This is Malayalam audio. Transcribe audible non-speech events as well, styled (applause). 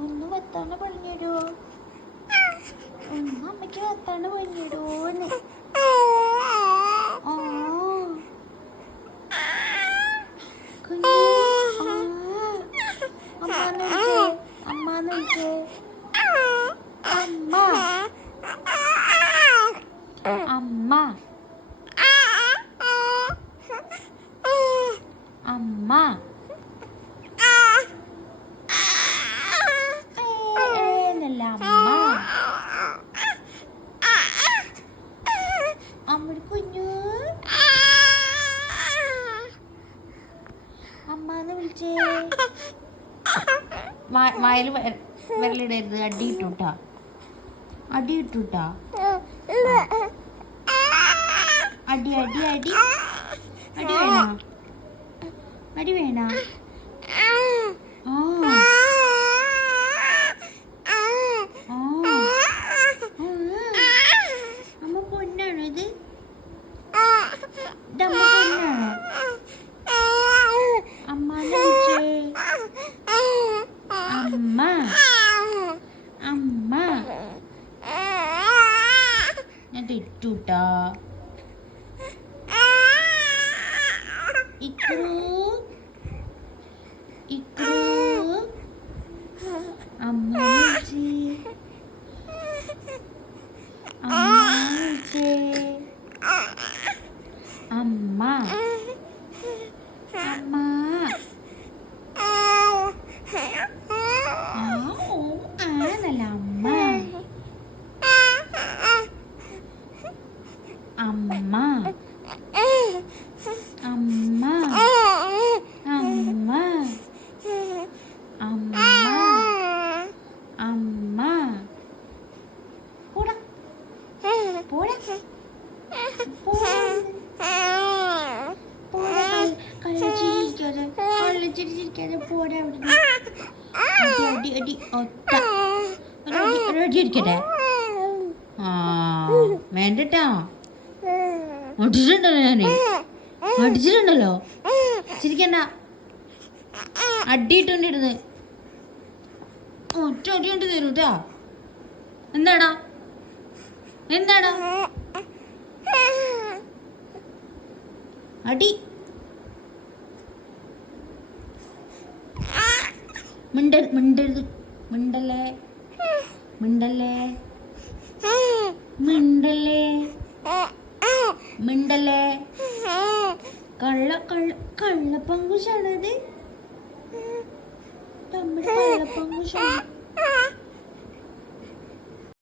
ഒന്ന് വത്താണ്ട് പണിഞ്ഞിടോ ഒന്ന് അമ്മയ്ക്ക് വത്താണ്ട് പണിഞ്ഞിടോന്ന് ആ കുഞ്ഞു ആ അമ്മാന്ന് വിളിച്ചേ അമ്മാന്ന് വിളിച്ചേ അമ്മ അമ്മ അമ്മ ഏ, എന്നല്ല അമ്മ അമ്മയുടെ കുഞ്ഞു അമ്മാന്ന് വിളിച്ചേ. (laughs) വായിൽ വിരലിടരുത്. അടിയിട്ടുട്ടാ അടിയിട്ടുട്ടാ അടി അടി അടി. അടി വേണ? അടി വേണ ആ ആ ആ. അമ്മ പൊന്നാണോ ഇത് ഇത് അമ്മ പൊന്നാണോ അമ്മാന്ന് വിളിച്ചേ അമ്മ അമ്മ ഞാൻ തെറ്റൂട്ടാ ഇക്രു ഇക്രു അമ്മ വിളിച്ചേ അമ്മ വിളിച്ചേ അമ്മ അമ്മ ആ ഓ ആന്നല്ല അമ്മ അമ്മ. അമ്മ. അമ്മ. അമ്മ. അമ്മ. പോടാ. പോടാ. കള്ളച്ചിരിക്കാതെ കള്ളച്ചിരിക്കാതെ പോടാ അടി അടി അടി. അടി ഒരു അടി അടിക്കട്ടെ ആ വേണ്ടട്ടാ? അടിച്ചിട്ടുണ്ടല്ലോ ഞാൻ. അടിച്ചിട്ടുണ്ടല്ലോ. ചിരിക്കണ്ട. അടിയിട്ടുണ്ടിരുന്ന്. ഒറ്റ അടി കൊണ്ട് തരൂ എന്താടാ? എന്താടാ? അടി. മിണ്ട മിണ്ടരുത്. മിണ്ടല്ലേ? മിണ്ടല്ലേ? മിണ്ടല്ലേ? മിണ്ടല്ലേ? കള്ള കള്ള കള്ളപ്പങ്കുശാണത് നമ്മുടെ കള്ളപ്പങ്കുശാണ്